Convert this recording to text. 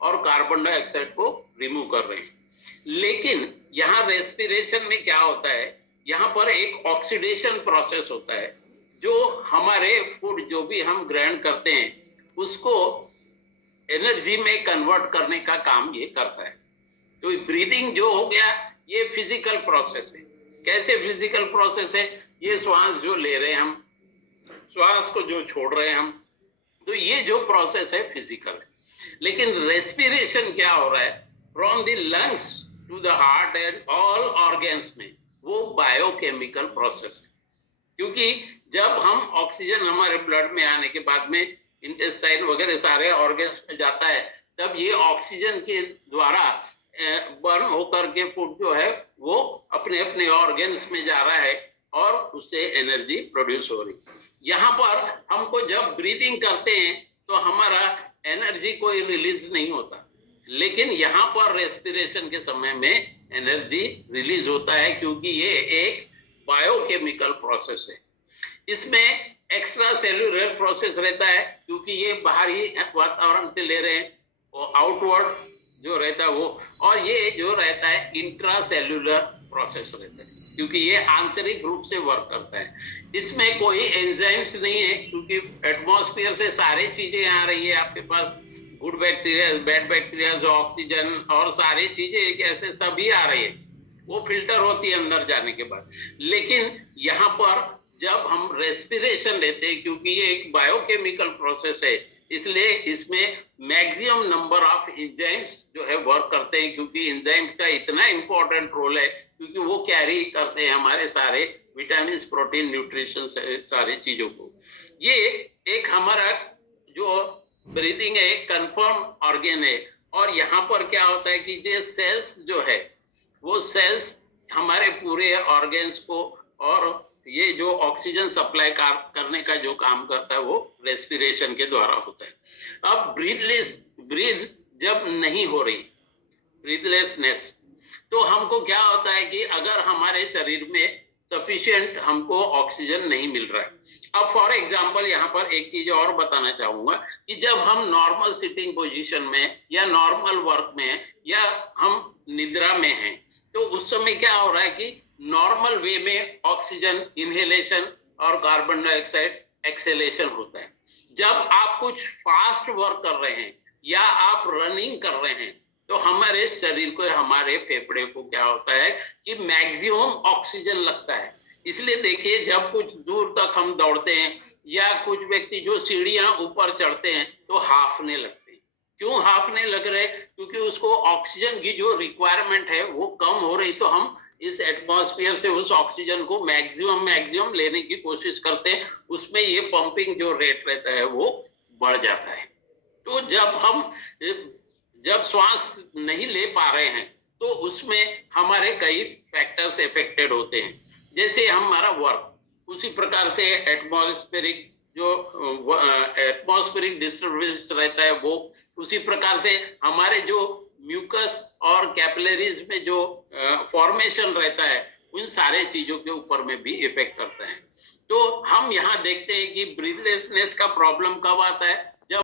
और carbon dioxide को remove कर रहे हैं। लेकिन यहाँ रेस्पिरेशन में क्या होता है, यहाँ पर एक ऑक्सीडेशन प्रोसेस होता है जो हमारे फूड जो भी हम ग्रहण करते हैं उसको एनर्जी में कन्वर्ट करने का काम ये करता है। तो ब्रीदिंग जो हो गया ये फिजिकल प्रोसेस है। कैसे फिजिकल प्रोसेस है? ये श्वास जो ले रहे हैं हम, श्वास को जो छोड़ रहे हैं हम, तो ये जो प्रोसेस है फिजिकल है। लेकिन रेस्पिरेशन क्या हो रहा है from the lungs to the heart and all organs में, वो बायोकेमिकल प्रोसेस है। क्योंकि जब हम ऑक्सीजन हमारे ब्लड में आने के बाद में इंटेस्टाइन वगैरह सारे ऑर्गन्स में जाता है, तब ये ऑक्सीजन के द्वारा बर्न होकर के फूड जो है वो अपने अपने ऑर्गन्स में जा रहा है और उससे एनर्जी प्रोड्यूस हो रही। यहाँ पर हमको जब ब्रीदिंग करते हैं तो हमारा एनर्जी कोई रिलीज नहीं होता, लेकिन यहाँ पर रेस्पिरेशन के समय में एनर्जी रिलीज होता है, क्योंकि ये एक बायोकेमिकल प्रोसेस है। इसमें एक्स्ट्रा सेल्यूलर प्रोसेस रहता है, क्योंकि ये बाहरी वातावरण से ले रहे हैं, वो आउटवर्ड जो रहता है वो, और ये जो रहता है इंट्रा सेल्यूलर प्रोसेस रहता है, क्योंकि ये आंतरिक रूप से वर्क करता है। इसमें कोई एंजाइम्स नहीं है, क्योंकि एटमॉस्फेयर से सारी चीजें आ रही है आपके पास, good bacteria, bad bacteria, oxygen और सारी चीजें एक ऐसे सभी आ रही है, वो फिल्टर होती है अंदर जाने के बाद। लेकिन यहाँ पर जब हम रेस्पिरेशन लेते हैं, क्योंकि ये एक बायोकेमिकल प्रोसेस है, इसलिए इसमें मैक्सिमम नंबर ऑफ एंजाइम्स जो है वर्क करते हैं, क्योंकि एंजाइम का इतना इंपॉर्टेंट रोल है, क्योंकि वो कैरी करते हैं हमारे सारे विटामिन, प्रोटीन, न्यूट्रिशन सारे चीजों को। ये एक हमारा जो ब्रीदिंग है कंफर्म ऑर्गन है। और यहाँ पर क्या होता है कि जो सेल्स जो है वो सेल्स हमारे पूरे ऑर्गन्स को और ये जो ऑक्सीजन सप्लाई करने का जो काम करता है वो रेस्पिरेशन के द्वारा होता है। अब ब्रीथ जब नहीं हो रही, ब्रीथलेसनेस, तो हमको क्या होता है कि अगर हमारे शरीर में सफिशिएंट हमको ऑक्सीजन नहीं मिल रहा है। अब फॉर एग्जांपल यहाँ पर एक चीज और बताना चाहूंगा कि जब हम नॉर्मल सिटिंग पोजीशन में या नॉर्मल वर्क में या हम निद्रा में हैं, तो उस समय क्या हो रहा है कि नॉर्मल वे में ऑक्सीजन इनहेलेशन और कार्बन डाइऑक्साइड एक्सहेलेशन होता है। जब आप कुछ फास्ट वर्क कर रहे हैं या आप रनिंग कर रहे हैं, तो हमारे शरीर को, हमारे फेफड़े को क्या होता है कि मैक्सिमम ऑक्सीजन लगता है। इसलिए देखिए, जब कुछ दूर तक हम दौड़ते हैं या कुछ व्यक्ति जो सीढ़ियां ऊपर चढ़ते हैं तो हाफने लगते हैं। क्यों हाफने लग रहे? क्योंकि उसको ऑक्सीजन की जो रिक्वायरमेंट है वो कम हो रही, तो हम इस एटमॉस्फेयर से उस ऑक्सीजन को मैक्सिमम लेने की कोशिश करते हैं। उसमें ये पंपिंग जो रेट रहता है वो बढ़ जाता है। तो जब श्वास नहीं ले पा रहे हैं तो उसमें हमारे कई फैक्टर्स इफेक्टेड होते हैं, जैसे हमारा वर्क, उसी प्रकार से एटमॉस्फेरिक डिस्टर्बेंस रहता है वो, उसी प्रकार से हमारे जो म्यूकस और कैपिलरीज में जो फॉर्मेशन रहता है, उन सारे चीजों के ऊपर में भी इफेक्ट करता है। तो हम यहाँ देखते हैं कि ब्रीथलेसनेस का प्रॉब्लम कब आता है?